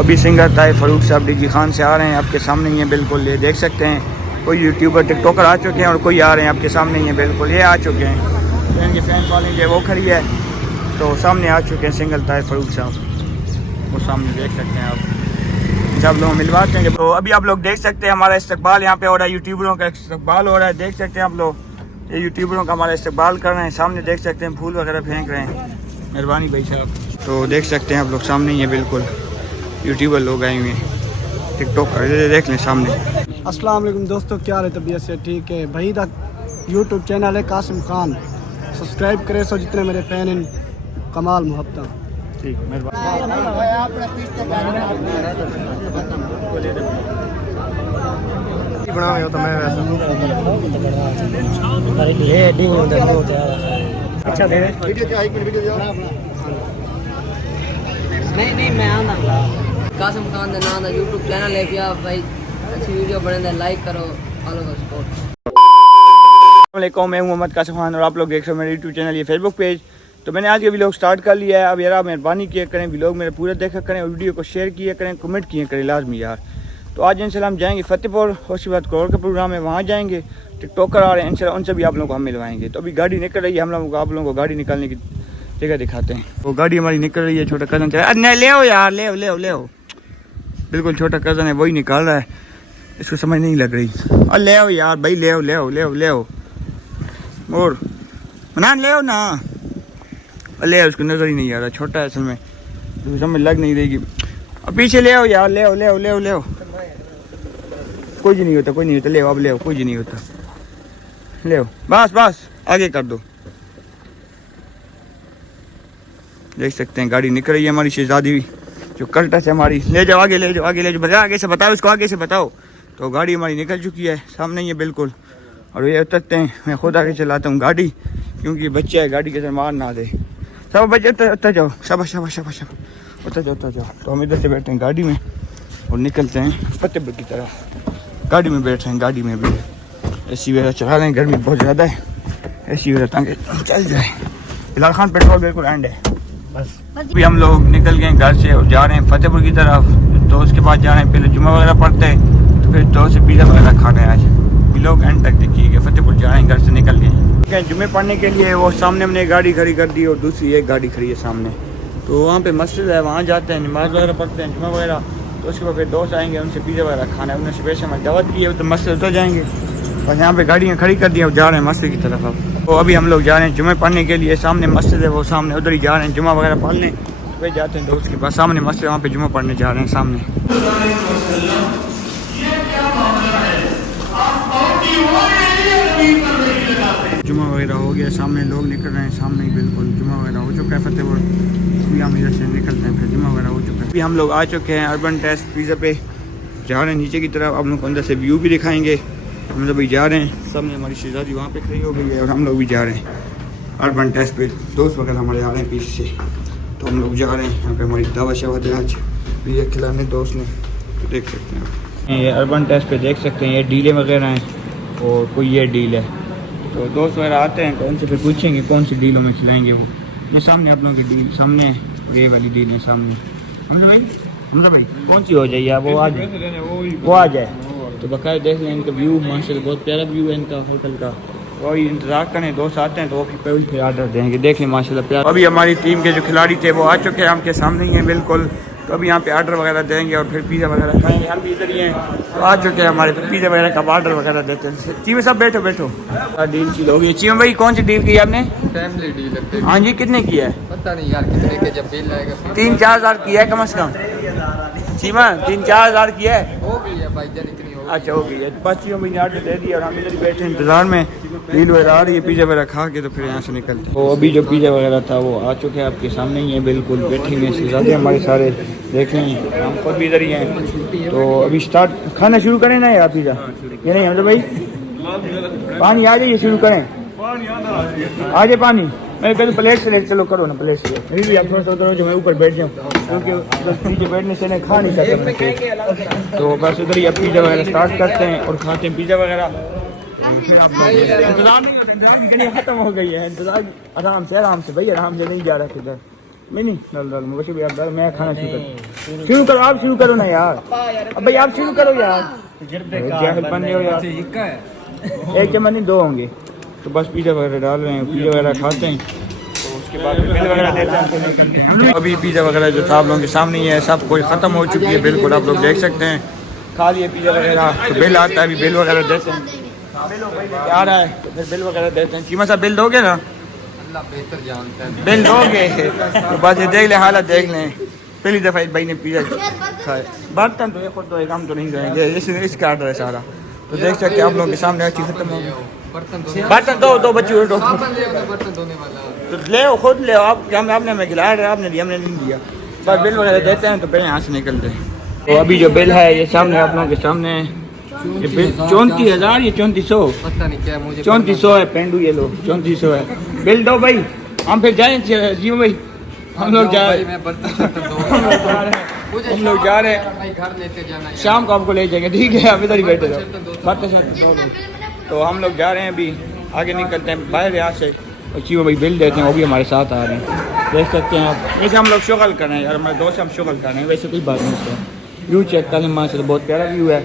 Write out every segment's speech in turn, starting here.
अभी सिंगर ताए फरूक साहब डीजी खान से आ रहे हैं, आपके सामने ही है बिल्कुल, ये देख सकते हैं। कोई यूट्यूबर टिकटॉकर आ चुके हैं और कोई आ रहे हैं आपके सामने ही है बिल्कुल, ये आ चुके हैं। फैन के फैन वाले जो वो खड़ी है, तो सामने आ चुके हैं सिंगर ताए फरूक साहब, वो सामने देख सकते हैं आप। सब लोग मिलवाते हैं। तो अभी आप लोग देख सकते हैं हमारा इस्तकबाल यहाँ पे हो रहा है, यूट्यूबरों का इस्तकबाल हो रहा है, देख सकते हैं आप लोग। ये यूट्यूबरों का हमारा इस्तकबाल कर रहे हैं, सामने देख सकते हैं फूल वगैरह फेंक रहे हैं। मेहरबानी भाई साहब। तो देख सकते हैं आप लोग सामने ही है बिल्कुल, यूट्यूबर लोग आए हुए हैं, टिकटॉक कर देख लें सामने। अस्सलाम वालेकुम दोस्तों, क्या हाल है? तबीयत से ठीक है भाई? दा यूट्यूब चैनल है कासिम खान, सब्सक्राइब करें सो जितने मेरे फैन हैं, कमाल मोहब्बत। ठीक, मेहरबानी। बनावे हो तो मैं अच्छा दे नहीं मैं आना कासिम खान का नाम यूट्यूब चैनल है, क्या भाई अच्छी वीडियो बने, लाइक करो, फॉलो करो, सपोर्ट। वालेकुम, मैं मोहम्मद कासिम खान और आप लोग देख रहे हो मेरे यूट्यूब चैनल, ये फेसबुक पेज। तो मैंने आज के व्लॉग स्टार्ट कर लिया है। अब यार मेहरबानी किया करें, व्लॉग मेरे पूरे देखा करें और वीडियो को शेयर किया करें, कमेंट किया करें लाजमी यार। तो आज इंशाल्लाह हम जाएंगे फतेहपुर, उसके बाद करोड़ का प्रोग्राम है, वहाँ जाएंगे। टिकटॉकर आ रहे हैं इंशाल्लाह, उनसे भी आप लोगों को हम मिलवाएंगे। तो अभी गाड़ी निकल रही है, हम लोग आप लोगों को गाड़ी निकालने की जगह दिखाते हैं। वो गाड़ी हमारी निकल रही है, छोटा कज़न चला, नहीं ले आओ यार, ले आओ ले आओ, बिल्कुल छोटा कज़न है वही निकाल रहा है, इसको समझ नहीं लग रही। और ले आओ यार भाई, ले आओ ले आओ ले आओ ले आओ, और ना ले आओ ना, ले आओ, उसको नज़र ही नहीं आ रहा, छोटा है असल में, तो समझ लग नहीं रहेगी। अब पीछे ले आओ यार, ले आओ ले आओ ले आओ ले आओ, कोई जी नहीं होता, कोई नहीं होता, ले आओ अब ले आओ, कोई जी नहीं होता, ले आओ बस बस आगे कर दो। देख सकते हैं गाड़ी निकल रही है हमारी शहजादी भी, जो कल्टस है हमारी। ले जाओ आगे, ले जाओ आगे, ले जाओ, बता आगे से बताओ इसको, आगे से बताओ। तो गाड़ी हमारी निकल चुकी है, सामने ही है बिल्कुल। और ये उतरते हैं, मैं खुद आगे चलाता हूँ गाड़ी, क्योंकि बच्चा है, गाड़ी के साथ मार ना दे। सब बच्चे उतर जाओ, शाबाश शाबाश शाबाश शाबाश, उतर जाओ उतर जाओ। तो हम इधर से बैठे हैं गाड़ी में और निकलते हैं फतेहपुर की तरफ। गाड़ी में बैठ रहे हैं, गाड़ी में भी AC वगैरह चला रहे हैं, गर्मी बहुत ज़्यादा है, AC वगैरह ताकि चल जाए। फिलहाल खान पेट्रोल बिल्कुल एंड है बस। अभी हम लोग निकल गए घर से और जा रहे हैं फतेहपुर की तरफ। तो उसके बाद जा रहे हैं, पहले जुम्मा वगैरह पढ़ते हैं, तो फिर दोस्त से पिज़्ज़ा वगैरह खा रहे हैं। आज भी लोग एंड तक देखिएगा, फतेहपुर जा रहे हैं, घर से निकल गए जुम्मे पढ़ने के लिए। वो सामने हमने गाड़ी खड़ी कर दी और दूसरी एक गाड़ी खड़ी है सामने, तो वहाँ पे मस्जिद है, वहाँ जाते हैं, नमाज़ वगैरह पढ़ते हैं, जुम्मा वगैरह। तो उसके बाद फिर दोस्त आएंगे, उनसे पिज़्ज़ा वगैरह खाना है, उन्होंने स्पेशल हमें दावत की है, तो मस्जिद उतर जाएंगे। बस यहाँ पे गाड़ियाँ खड़ी कर दी और जा रहे हैं मस्जिद की तरफ। अब तो अभी हम लोग जा रहे हैं जुम्मे पढ़ने के लिए, सामने मस्जिद है, वो सामने उधर ही जा रहे हैं जुम्मा वगैरह पढ़ने। फिर जाते हैं दोस्त के पास, सामने मस्जिद, वहाँ पे जुम्मा पढ़ने जा रहे हैं सामने। जुम्मा वगैरह हो गया, सामने लोग निकल रहे हैं, सामने ही बिल्कुल जुम्मा वगैरह हो चुका है फतेहपुर। अभी हम इधर से निकलते हैं, फिर जुम्मा वगैरह हो चुका है। अभी हम लोग आ चुके हैं अर्बन टेस्ट पिज़्ज़ा पे, जा रहे हैं नीचे की तरफ। आप लोग को अंदर से व्यू भी दिखाएंगे। हम लोग भी जा रहे हैं, सामने हमारी शहजादी वहाँ पे खड़ी हो गई है और हम लोग भी जा रहे हैं अर्बन टेस्ट पे। दोस्त वगैरह हमारे आ रहे हैं पीछे से, तो हम लोग जा रहे हैं। यहाँ पे हमारी दावत शावत है आज, पिज़्ज़ा खिलाने दोस्त ने, तो देख सकते हैं आप। ये अर्बन टेस्ट पे देख सकते हैं, ये डीलें वगैरह हैं और कोई ये डील है। तो दोस्त वगैरह आते हैं तो उनसे फिर पूछेंगे कौन सी डीलों में खिलाएंगे। वो ये सामने आप लोगों की डील सामने है, ये वाली डील है सामने। हमजा भाई कौन सी हो जाए यार, वो आ जाए, वो आ जाए तो बकायदा देख लें। इनका व्यू माशाल्लाह बहुत प्यारा व्यू है इनका होटल का। वही इंतज़ार करें, दोस्त आते हैं तो वो फिर ऑर्डर देंगे। देख लें माशाल्लाह प्यारा। अभी हमारी टीम के जो खिलाड़ी थे वो आ चुके हैं, हमके सामने ही हैं बिल्कुल। तो अभी यहाँ पे ऑर्डर वगैरह देंगे और फिर पिज़्ज़ा वगैरह खाएंगे। हम भी इधर ही हैं, तो आ चुके हैं हमारे, पिज़्ज़ा वगैरह का ऑर्डर वगैरह देते हैं। चीमे सब बैठो बैठो, डील शील होगी। चीमे भाई कौन सी डील की आपने? फैमिली डील है। हाँ जी, कितने की है? पता नहीं यार कितने के, जब बिल आएगा 3-4 हज़ार की है कम से कम। चीमा 3-4 हज़ार की है, हो गई है भाई जान, इतनी हो गई। अच्छा हो गई है। बस चीमा भाई ने ऑर्डर दे दिया और हम इधर बैठे इंतज़ार में। डील वगैरह आ रही है, पिज़्ज़ा वगैरह खा के तो फिर यहाँ से निकलते। तो अभी जो पिज़्ज़ा वगैरह था वो आ चुके हैं आपके सामने ही है बिल्कुल, बैठे हुए शहजादे हमारे सारे, देख लें हम खुद भी इधर ही हैं। तो अभी स्टार्ट खाना शुरू करें ना यार पिज़्ज़ा, ये नहीं हमजा भाई पानी आ जाइए, शुरू करें, आ जाए पानी। मैं कहूँ प्लेट सेलेक्ट, चलो करो ना प्लेट सेलेक्ट। मेरी भी आप थोड़ा सा उधर जो मैं ऊपर बैठ जाऊँ, क्योंकि नीचे बैठने से नहीं खा नहीं सकते। तो बस उधर ही अब पिज़्ज़ा वगैरह स्टार्ट करते हैं और खाते हैं पिज़्ज़ा वगैरह। फिर आप इंतज़ार नहीं होता, इंतज़ार की घड़ी खत्म हो गई है। इंतज़ार आराम से भाई, आराम से नहीं जा रहा किधर, नहीं डाल मुझे भी आप डाल, मैं खाना शुरू करो आप शुरू करो ना यार। अब भाई आप शुरू करो यार, जाहिल बन रहे हो यार। एक चम्मच नहीं 2 होंगे। तो बस पिज़्ज़ा वगैरह डाल रहे हैं, पिज़्ज़ा वगैरह खाते हैं तो उसके बाद बिल वगैरह देते हैं। अभी पिज़्ज़ा वगैरह जो था आप लोगों के सामने ही है, सब कुछ ख़त्म हो चुकी है बिल्कुल, आप लोग देख सकते हैं। खा लिए पिज़्ज़ा वगैरह तो बिल आता है, अभी बिल वगैरह देते हैं। बिल आ रहा है तो फिर बिल वगैरह देते हैं। चीमा साहब बिल दोगे ना? अल्लाह बेहतर जानता है। बिल दोगे तो बस ये देख लें, हालत देख लें। पहली दफ़ा भाई ने पिज़्ज़ा खाए, बर्तन तो ये खुद तो हम तो नहीं करेंगे, इसका आर्डर है सारा। तो देख सकते हैं आप लोगों के सामने हर चीज़ खत्म हो गई। बर्तन दो बच्चे उठो, बर्तन धोने वाला तो ले खुद ले आप, हम आपने हमें खिलाया है, आपने दिया हमने नहीं दिया। बस बिल वगैरह देते हैं तो पहले यहाँ से निकलते हैं। तो अभी जो बिल है ये सामने आप लोगों के सामने ये बिल 34,000 ये 3400 पता नहीं क्या मुझे 3400 है। पेंडू ये लो 3400 है। बिल दो भाई, हम फिर जाए जीव भाई, हम लोग जा रहे हैं, मैं बर्तन शर्तन धो हम लोग जा रहे हैं। भाई घर लेते जाना है। शाम को आपको ले जाएंगे, ठीक है? आप इधर ही बैठे रहो। तो हम लोग जा रहे हैं, अभी आगे निकलते हैं बाहर यहाँ से और चीज़ भाई बिल देते हैं, वो भी हमारे साथ आ रहे हैं। देख सकते हैं आप, वैसे हम लोग शुगल कर रहे हैं यार, हमारे दोस्त हम शुगल कर रहे हैं, वैसे कोई बात नहीं है। व्यू चेक करें माशा से, बहुत प्यारा व्यू है।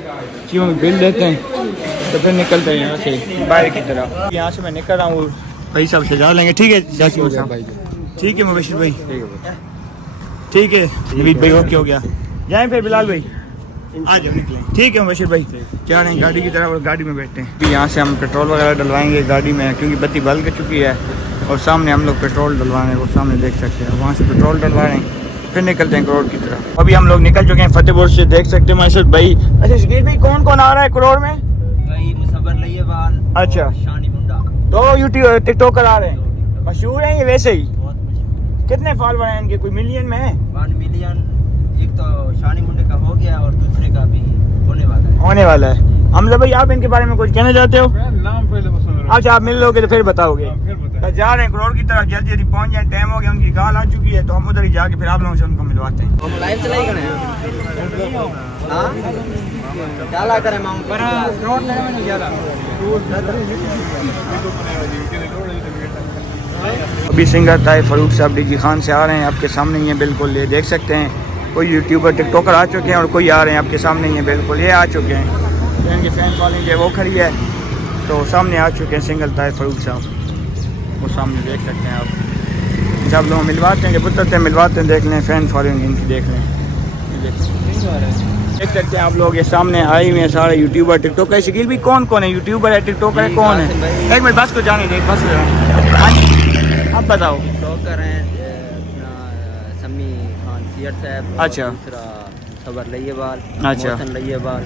चीज़ों में बिल देते हैं तो फिर निकलते हैं यहाँ से बाहर की तरफ। यहाँ से मैं निकल रहा हूँ, भाई साहब सजा लेंगे, ठीक है चाची साहब? ठीक है मुबशिर भाई, ठीक है नवीद भाई, ओके हो गया। जाएँ फिर बिलाल भाई, आ जाओ निकलें, ठीक है मुबशिर भाई। जा रहे हैं गाड़ी की तरफ और गाड़ी में बैठते हैं। फिर यहाँ से हम पेट्रोल वगैरह डलवाएंगे गाड़ी में, क्योंकि बत्ती बल कर चुकी है और सामने हम लोग पेट्रोल डलवाने को सामने देख सकते हैं। वहाँ से पेट्रोल डलवा रहे हैं, फिर निकलते हैं करोड़ की तरफ। अभी हम लोग निकल चुके हैं फतेहपुर से, देख सकते हैं मैसूर भाई। अच्छा शकील भाई, कौन कौन आ रहा है करोड़ में? भाई मुसब्बर लय्यवाल, अच्छा, शानी मुंडा, 2 यूट्यूब टिकटॉकर आ रहे हैं, मशहूर हैं ये वैसे ही? बहुत मशहूर। कितने फॉलोअर हैं इनके, कोई मिलियन में है? 1 मिलियन। एक तो शानी मुंडे का हो गया और दूसरे का भी होने वाला है। हमजा भाई, आप इनके बारे में कुछ कहना चाहते हो? नाम पहले अच्छा, आप मिल लोगे तो फिर बताओगे। तो जा रहे हैं करोड़ की तरफ, जल्दी जल्दी पहुंच जाए, टाइम हो गया, उनकी कॉल आ चुकी है तो हम उधर ही जाके फिर आप लोगों से उनको मिलवाते हैं। लाइव चलाई करें हाँ क्या ला करें माउंट अभी सिंगर ताए फरूक साहब डीजी खान से आ रहे हैं, आपके सामने ही है बिल्कुल, ये देख सकते हैं। कोई यूट्यूबर टिकटॉकर आ चुके हैं और कोई आ रहे हैं, आपके सामने ही है बिल्कुल, ये आ चुके हैं। इनके फैन फॉलोइंग है वो खड़ी है, तो सामने आ चुके हैं सिंगर ताए फरूक साहब, वो सामने देख सकते हैं आप। जब लोग मिलवाते हैं, जब उतरते हैं मिलवाते हैं, देख लें फैन फॉलोइंग इनकी, देख लें, देख सकते हैं आप लोग। ये सामने आए हुए हैं सारे यूट्यूबर टिकटॉकर। शकील भी कौन कौन है यूट्यूबर है, टिकटॉकर है, कौन है? एक मिनट बस को जाने दे, बस आप बताओ। टिकटॉकर हैं समी खान सियर साहब, अच्छा। दूसरा मुसब्बर लय्यवाल, अच्छा। मोहसन लय्यवाल,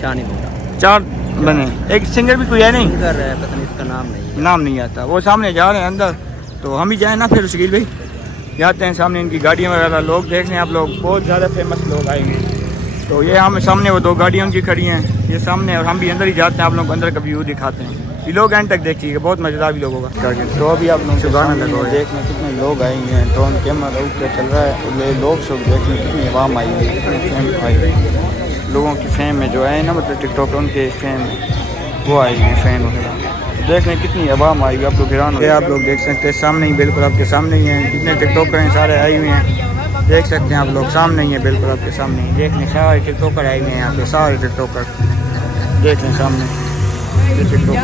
शानी मुंडा, 4 बने। एक सिंगर भी कोई है नहीं, सिंगर है, पता नहीं इसका नाम नहीं है। नाम नहीं आता। वो सामने जा रहे हैं अंदर, तो हम ही जाए ना फिर शकील भाई? जाते हैं सामने, इनकी गाड़ियाँ वगैरह लोग देख लें आप लोग, बहुत ज़्यादा फेमस लोग आए हैं। तो ये हम सामने वो 2 गाड़ियाँ उनकी खड़ी हैं ये सामने, और हम भी अंदर ही जाते हैं, आप लोग अंदर का व्यू दिखाते हैं। ये लोग एंड तक देखिएगा, बहुत मज़ेदार भी लोग होगा। तो अभी आप लोगों से गाना लगा देखने कितने लोग आए हैं, ड्रोन कैमरा ऊपर चल रहा है, ये लोग सब देखने कितनी आवाम आई हुई है, कितनी फैम आई है। लोगों की फैम में जो है ना, मतलब टिकटॉक उनके फैम वो आई हुई फैन वगैरह, देख लें कितनी आवाम आई हुई, आप लोग हैरान हो गए। आप लोग देख सकते हैं सामने ही, बिल्कुल आपके सामने ही हैं, कितने टिकटॉकर हैं सारे आए हुए हैं, देख सकते हैं आप लोग सामने ही है, बिल्कुल आपके सामने ही। देख लें सारे टिकटॉकर आए हुए हैं यहाँ पे, सारे टिकटॉकर देख लें सामने ये टिकटॉकर।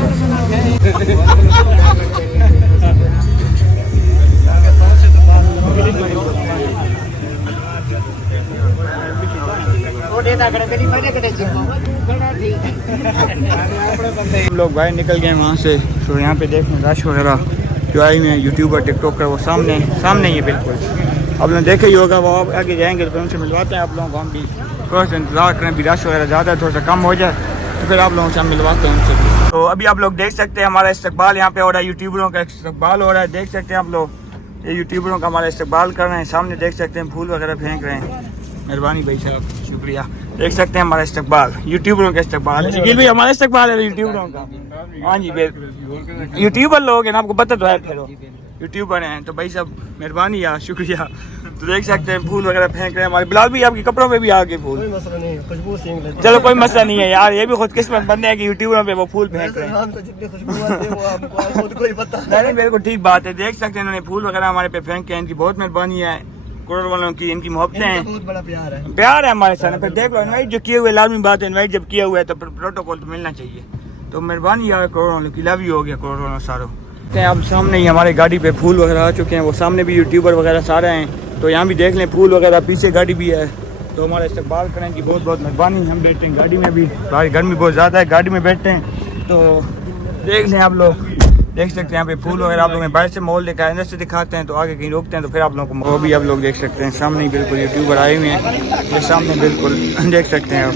हम लोग बाहर निकल गए वहाँ से, तो यहाँ पे देख लें रश वगैरह जो आए हुए हैं यूट्यूबर टिकटॉकर, वो सामने सामने ही है बिल्कुल। आप लोग देखे ही होगा, वो आप आगे जाएंगे तो फिर उनसे मिलवाते हैं आप लोगों को। हम भी थोड़ा सा इंतजार करें, अभी रश वगैरह ज़्यादा है, थोड़ा सा कम हो जाए तो फिर आप लोगों से हम मिलवाते हैं उनसे। तो अभी आप लोग देख सकते हैं हमारा इस्तकबाल यहाँ पे हो रहा है, यूट्यूबरों का इस्तकबाल हो रहा है, देख सकते हैं आप लोग, ये यूट्यूबरों का हमारा इस्तकबाल कर रहे हैं। सामने देख सकते हैं फूल वगैरह फेंक रहे हैं, मेहरबानी भाई साहब, शुक्रिया। देख सकते हैं हमारा इस्तकबाल, यूट्यूबरों का इस्तकबाल है। शकील भाई हमारा इस्तकबाल है यूट्यूबरों का। हाँ जी, यूट्यूबर लोग हैं ना, आपको पता तो है, फिर यूट्यूबर हैं तो भाई साहब मेहरबानी यार, शुक्रिया। तो देख सकते हैं फूल वगैरह फेंक रहे हैं हमारे। बिलाल भी आपके कपड़ों पे भी आ गए फूल, खुशबू सींग लेते चलो कोई मसला नहीं है यार, ये भी खुदकिस्मत बंदे हैं कि यूट्यूबरों पे वो फूल फेंक रहे हैं। हम तो जितनी खुशबू आती है वो हमको खुद को ही पता है। नहीं बिल्कुल ठीक बात है। देख सकते हैं इन्होंने फूल वगैरह हमारे पे फेंक के, इनकी बहुत मेहरबानी है। करोड़ वालों की इनकी मोहब्बतें हैं, बहुत बड़ा प्यार है। प्यार है हमारे साथ। फिर देख लो इनवाइट जो किए हुए लाजमी बात है, इनवाइट जब किया हुआ है तो फिर प्रोटोकॉल तो मिलना चाहिए। तो मेहरबानी यार करोड़ वालों की, लव यू हो गया करोड़ वालों सारों। अब सामने ही हमारे गाड़ी पे फूल वगैरह आ चुके हैं, वो सामने भी यूट्यूबर वगैरह सारे हैं, तो यहाँ भी देख लें फूल वगैरह, पीछे गाड़ी भी है। तो हमारा इस्तेमाल करें की बहुत बहुत मेहरबानी। हम बैठे हैं गाड़ी में, भी बाहर गर्मी बहुत ज़्यादा है, गाड़ी में बैठे हैं। तो देख लें आप लोग, देख सकते हैं यहाँ पे फूल वगैरह। आप लोग बाहर से मॉल दिखाए, अंदर से दिखाते हैं तो आगे कहीं रोकते हैं तो फिर आप लोगों को वो भी आप लोग देख सकते हैं। सामने ही बिल्कुल यूट्यूबर आए हुए हैं, ये सामने बिल्कुल देख सकते हैं आप।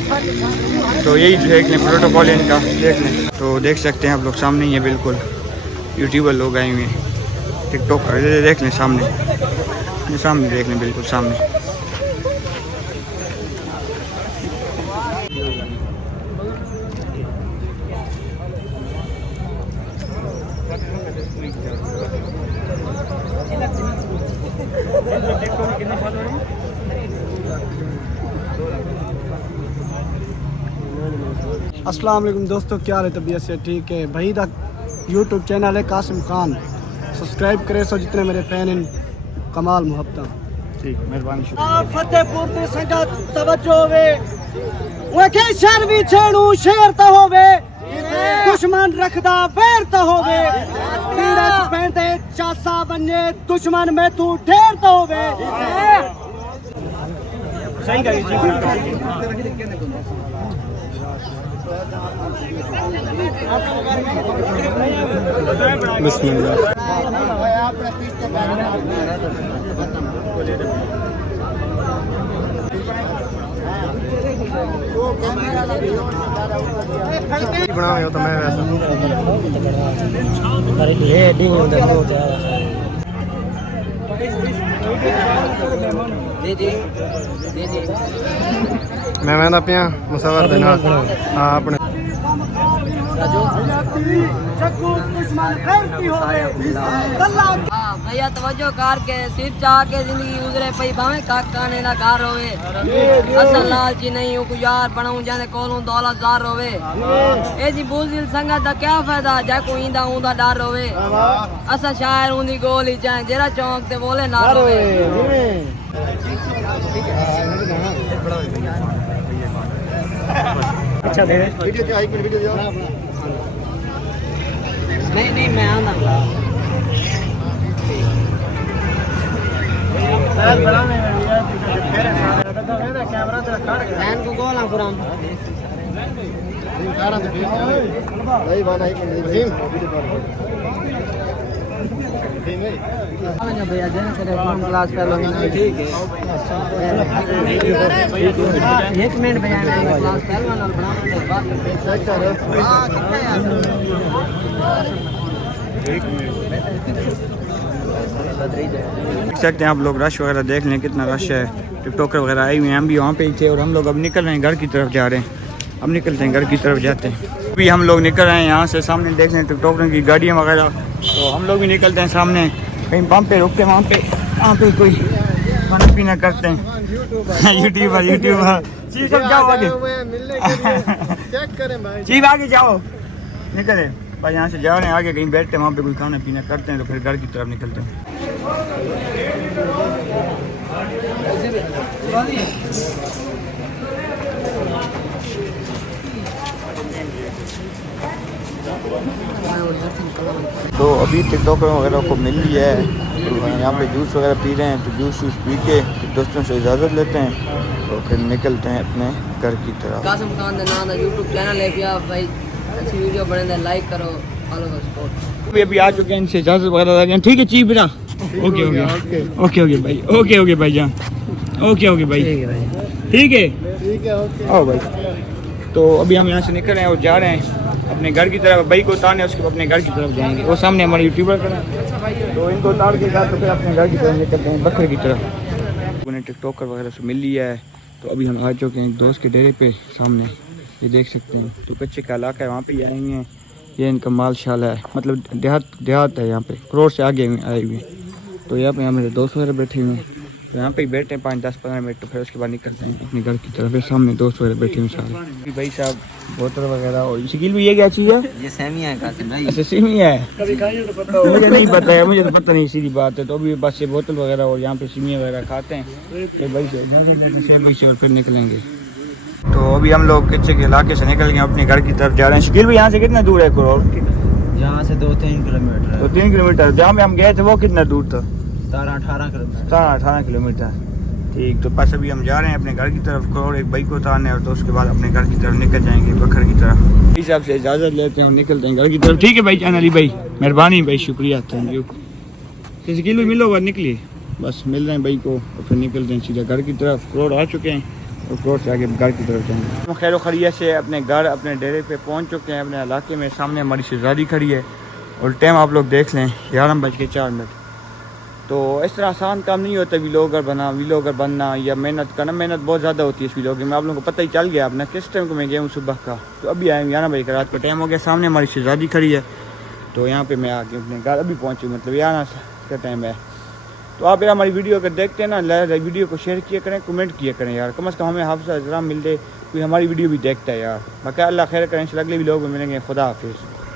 तो यही देख लें प्रोटोकॉल इनका, देख लें तो देख सकते हैं आप लोग। सामने ही है बिल्कुल यूट्यूबर लोग आए हुए हैं, टिकटॉक देख लें सामने, ये सामने देख लें बिल्कुल सामने। अस्सलाम वालेकुम दोस्तों, क्या हाल है? तबीयत से ठीक है? भाई दा यूट्यूब चैनल है कासिम खान, सब्सक्राइब करे सो जितने मेरे फैन हैं। कमाल मोहब्बत ठीक, मेहरबानी। फतेहपुर दी संगत तवज्जो वे, वो के शर भी छेड़ू शेर तो होवे, दुश्मन रखदा वैर तो होवे, पीड़ा च पैंदे चासा बने दुश्मन में तू ढेर तो होवे। सही बनावे हो तो मैं वैसा मैं वहदा पिया मुसवर दे नाल। हां अपने भैया तवज्जो कार के सिर चाह के जिंदगी गुजरे पई भावे काका ने ना घर होवे, असल लालची नहीं हूं कोई यार बनाऊं जाने कोलों दौलतदार होवे। ए जी बुज़दिल संगत दा क्या फायदा जा कोई इंदा ऊंदा डर होवे, असा शायर ऊंदी गोली चाहे जेरा चौंक ते बोले ना होवे। अच्छा दे वीडियो जो एक मिनट वीडियो जो नहीं मैं आंदा बड़ा में फिर कैमरा तेरा काट के फैन को गोला पुराम सारा तो नहीं बना एक मिनट भैया जन करे फोन क्लास कर लोगे ठीक है। एक मिनट भैया मैं क्लास पहलवान और बनाऊंगा बात करते हैं। हां कितना यार देख सकते हैं आप लोग, रश वगैरह देख लें कितना रश है, टिकटॉकर वगैरह आए हुए हैं। हम भी वहाँ पे ही थे और हम लोग अब निकल रहे हैं घर की तरफ जा रहे हैं। अब निकलते हैं घर की तरफ जाते हैं। अभी हम लोग निकल रहे हैं यहाँ से, सामने देख लें टिकटॉकर की गाड़ियाँ वगैरह। तो हम लोग भी निकलते हैं सामने, कहीं पंप पे रुकते हैं, वहाँ पे कोई खाना पीना करते हैं। यूट्यूबर चीज सब जाओ आगे, चेक करें भाई, चीज आगे जाओ, निकले भाई यहाँ से जा रहे हैं आगे, कहीं बैठते हैं वहाँ पे कोई खाना पीना करते हैं तो फिर घर की तरफ निकलते हैं। तो अभी टिकटॉकर वगैरह को मिल लिया है, तो यहाँ पे जूस वगैरह पी रहे हैं। तो जूस पी के दोस्तों से इजाज़त लेते हैं तो फिर निकलते हैं अपने घर की तरफ। कासिम खान दे नाम दा यूट्यूब चैनल है पिया भाई, अच्छी वीडियो बने लाइक करो, फॉलो करो, सपोर्ट। अभी आ चुके हैं, इनसे इजाज़त वगैरह लगे। ठीक है चीज बेटा, ओके भाई, ओके भाई जान, ओके भाई, ठीक है ओ भाई। तो अभी हम यहाँ से निकल रहे हैं और जा रहे हैं अपने घर की तरफ। भाई को उतारने उसके बाद अपने घर की तरफ जाएंगे। वो सामने हमारे यूट्यूबर खड़े हैं, तो इनको उतार के साथ तो फिर अपने घर की तरफ निकलते हैं, बकरे की तरफ। उन्हें टिकटॉकर वगैरह से मिल लिया है। तो अभी हम आ चुके हैं एक दोस्त के डेरे पे सामने, ये देख सकते हैं। तो कच्चे का इलाका है, वहाँ पे आए हुए हैं। ये इनका माल शाल है, मतलब देहात है यहाँ पे, करोड़ से आगे आए हुए हैं। तो यहाँ पे मेरे दोस्त वगैरह बैठे हुए हैं। तो यहाँ पे ही बैठे हैं 5-10-15 मिनट, तो फिर उसके बाद निकलते हैं अपने घर की तरफ। फिर सामने दोस्त वगैरह बैठे हैं सारे भाई साहब, बोतल वगैरह। और शकील भी ये क्या चीज़ है? ये सेमिया है कासिम भाई। अच्छा सेमिया है, मुझे नहीं पता है, मुझे तो पता नहीं, सीधी बात है। तो अभी बस ये बोतल वगैरह और यहाँ पे सेमिया वगैरह खाते हैं फिर भाई से और फिर निकलेंगे। तो अभी हम लोग किच्चे के इलाके से निकल गए, अपने घर की तरफ जा रहे हैं। शकील भी यहाँ से कितना दूर है करोड़? यहाँ से 2-3 किलोमीटर है। 2-3 किलोमीटर। जहाँ पे हम गए थे वो कितना दूर था? 17-18 किलोमीटर। 17-18 किलोमीटर। ठीक, तो बस अभी हम जा रहे हैं अपने घर की तरफ, करोड़ एक बाइक को उतारने, और तो उसके बाद अपने घर की तरफ निकल जाएंगे, बखर की तरफ। इस हिसाब से इजाज़त लेते हैं और निकलते हैं घर की तरफ। ठीक है भाई जान अली भाई, मेहरबानी भाई, शुक्रिया, थैंक यू। किसी किलो मिलो बाद निकलिए, बस मिल रहे हैं भाई को और फिर निकलते हैं सीधा घर की तरफ। करोड़ आ चुके हैं और करोड़ से आगे घर की तरफ जाएंगे। हम खैर खैरियत से अपने घर, अपने डेरे पे पहुंच चुके हैं, अपने इलाके में। सामने हमारी शहजादी खड़ी है और टाइम आप लोग देख लें 11:04। तो इस तरह आसान काम नहीं होता व्लॉगर बनना या मेहनत करना। मेहनत बहुत ज़्यादा होती है इस व्लॉग में, आप लोगों को पता ही चल गया। अपना किस टाइम को मैं गया हूँ सुबह का, तो अभी आए 11 बजे का, रात का टाइम हो गया। सामने हमारी शहजादी खड़ी है, तो यहाँ पे मैं आके अपने घर अभी पहुँचूँ, मतलब 11 का टाइम है। तो आप यार हमारी वीडियो अगर देखते हैं ना, वीडियो को शेयर किया करें, कमेंट किया करें यार, कम से कम हमें हाफ़िज़ इज़राम मिल जाए, कोई हमारी वीडियो भी देखता है यार। बाकी अल्लाह खैर करें, अगले व्लॉग में मिलेंगे। खुदा हाफिज़।